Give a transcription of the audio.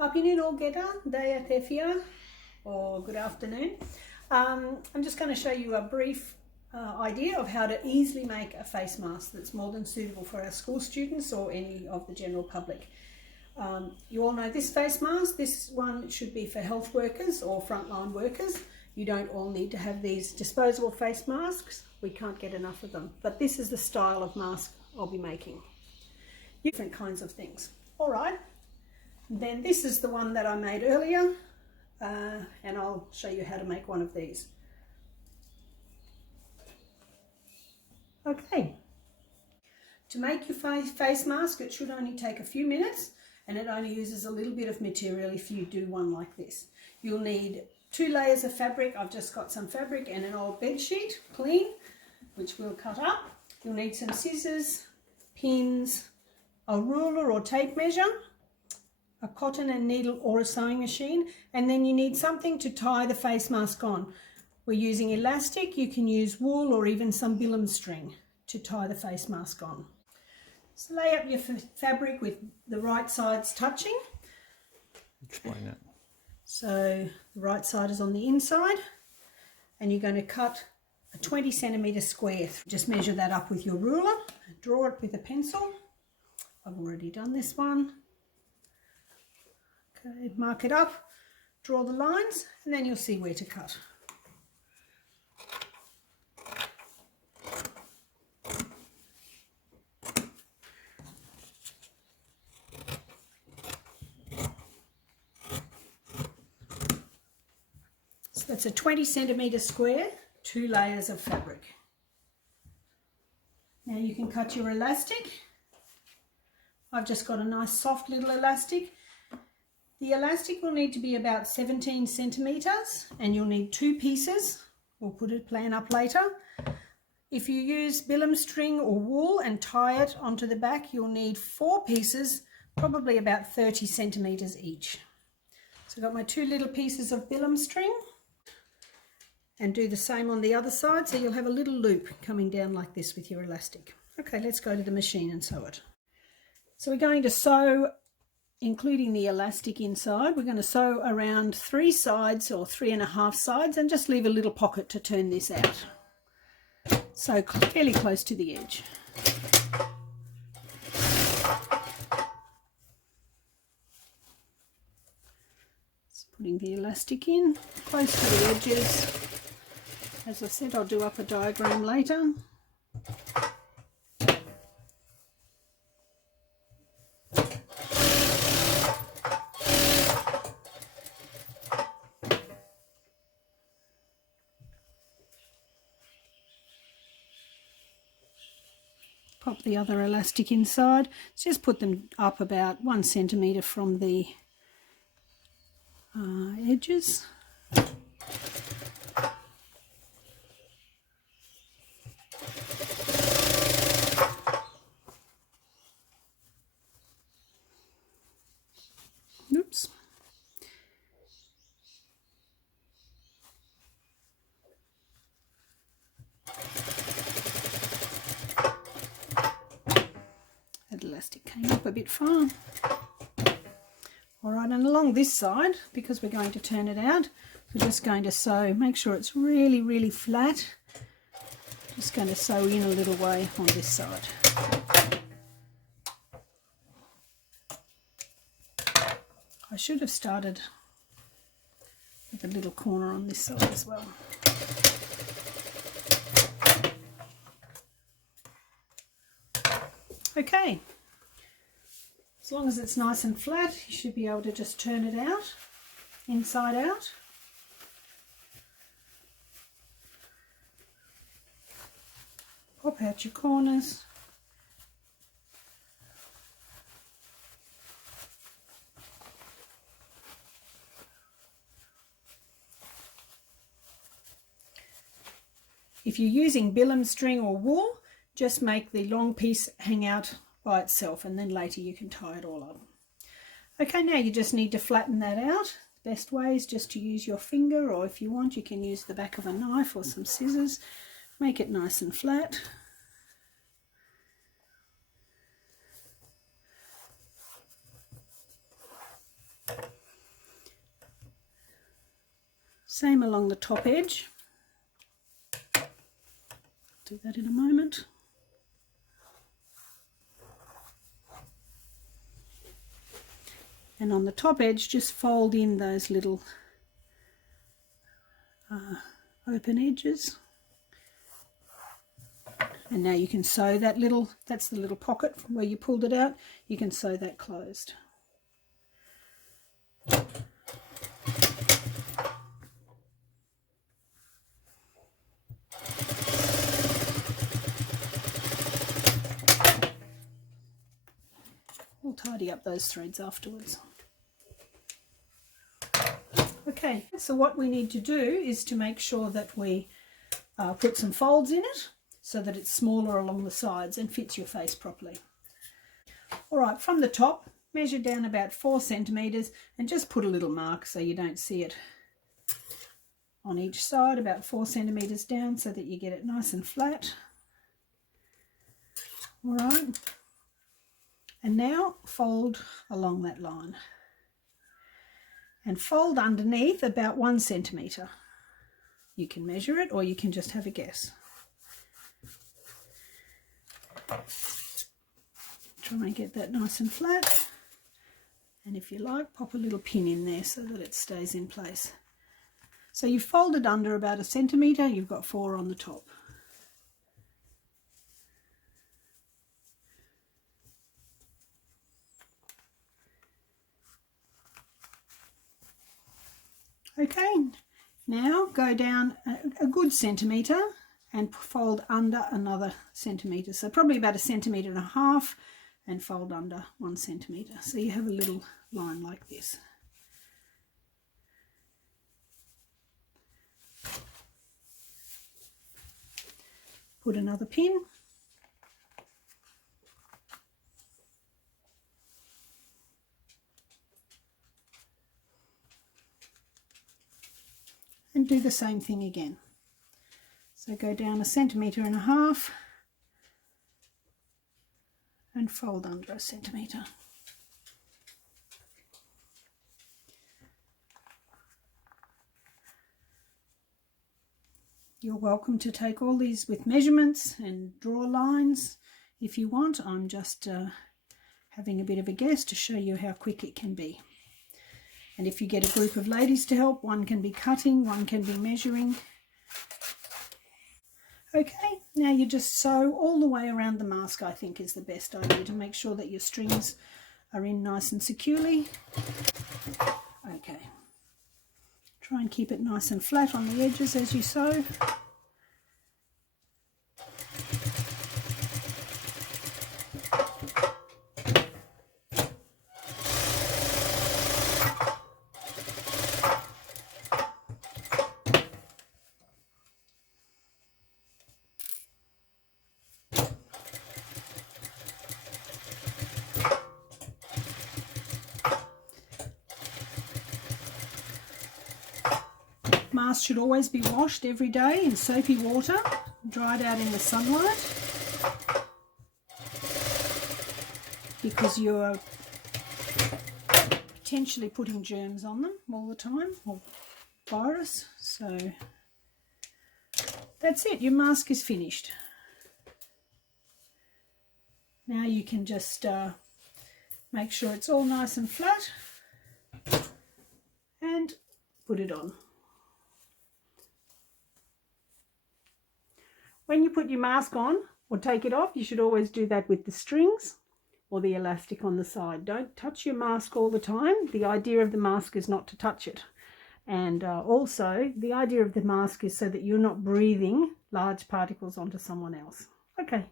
Afternoon all geta, day atefia, or good afternoon. I'm just going to show you a brief idea of how to easily make a face mask that's more than suitable for our school students or any of the general public. You all know this face mask. This one should be for health workers or frontline workers. You don't all need to have these disposable face masks. We can't get enough of them. But this is the style of mask I'll be making. Different kinds of things. All right. Then this is the one that I made earlier, and I'll show you how to make one of these. Okay. To make your face mask, it should only take a few minutes, and it only uses a little bit of material if you do one like this. You'll need 2 layers of fabric. I've just got some fabric and an old bed sheet, clean, which we'll cut up. You'll need some scissors, pins, a ruler or tape measure, a cotton and needle or a sewing machine, and then you need something to tie the face mask on. We're using elastic. You can use wool or even some bilum string to tie the face mask on. So lay up your fabric with the right sides touching. Explain that. So the right side is on the inside, and you're going to cut a 20 centimetre square. Just measure that up with your ruler, draw it with a pencil. I've already done this one. Okay, mark it up, draw the lines, and then you'll see where to cut. So that's a 20 centimetre square, 2 layers of fabric. Now you can cut your elastic. I've just got a nice soft little elastic. The elastic will need to be about 17 centimetres, and you'll need 2 pieces. We'll put a plan up later. If you use bilum string or wool and tie it onto the back, you'll need 4 pieces, probably about 30 centimetres each. So I've got my 2 little pieces of bilum string, and do the same on the other side, so you'll have a little loop coming down like this with your elastic. Okay, let's go to the machine and sew it. So we're going to sew, including the elastic inside. We're going to sew around 3 sides or 3.5 sides, and just leave a little pocket to turn this out. So fairly close to the edge. Just putting the elastic in, close to the edges. As I said, I'll do up a diagram later. Pop the other elastic inside. Just put them up about 1 centimetre from the edges. Oops. That elastic came up a bit far. Alright, and along this side, because we're going to turn it out, we're just going to sew. Make sure it's really, really flat. Just going to sew in a little way on this side. I should have started with a little corner on this side as well. Okay, as long as it's nice and flat, you should be able to just turn it out, inside out. Pop out your corners. If you're using bilum string or wool, just make the long piece hang out by itself, and then later you can tie it all up. Okay, now you just need to flatten that out. The best way is just to use your finger, or if you want, you can use the back of a knife or some scissors. Make it nice and flat. Same along the top edge. Do that in a moment. And on the top edge, just fold in those little open edges. And now you can sew that little, that's the little pocket from where you pulled it out, you can sew that closed. We'll tidy up those threads afterwards. Okay, so what we need to do is to make sure that we put some folds in it so that it's smaller along the sides and fits your face properly. All right, from the top, measure down about 4 centimeters and just put a little mark so you don't see it on each side, about 4 centimeters down so that you get it nice and flat. All right, and now fold along that line and fold underneath about 1 centimeter. You can measure it or you can just have a guess. Try and get that nice and flat, and if you like, pop a little pin in there so that it stays in place. So you've folded under about 1 centimeter, you've got 4 on the top. Okay, now go down a good centimetre and fold under another centimetre. So probably about 1.5 centimetres and fold under 1 centimetre. So you have a little line like this. Put another pin. And do the same thing again. So go down 1.5 centimetres and fold under 1 centimetre. You're welcome to take all these with measurements and draw lines if you want. I'm just having a bit of a guess to show you how quick it can be. And if you get a group of ladies to help, one can be cutting, one can be measuring. Okay, now you just sew all the way around the mask, I think is the best idea, to make sure that your strings are in nice and securely. Okay, try and keep it nice and flat on the edges as you sew. Masks should always be washed every day in soapy water, dried out in the sunlight, because you're potentially putting germs on them all the time, or virus. So that's it, your mask is finished. Now you can just make sure it's all nice and flat and put it on. When you put your mask on or take it off, you should always do that with the strings or the elastic on the side. Don't touch your mask all the time. The idea of the mask is not to touch it. And also, the idea of the mask is so that you're not breathing large particles onto someone else. Okay.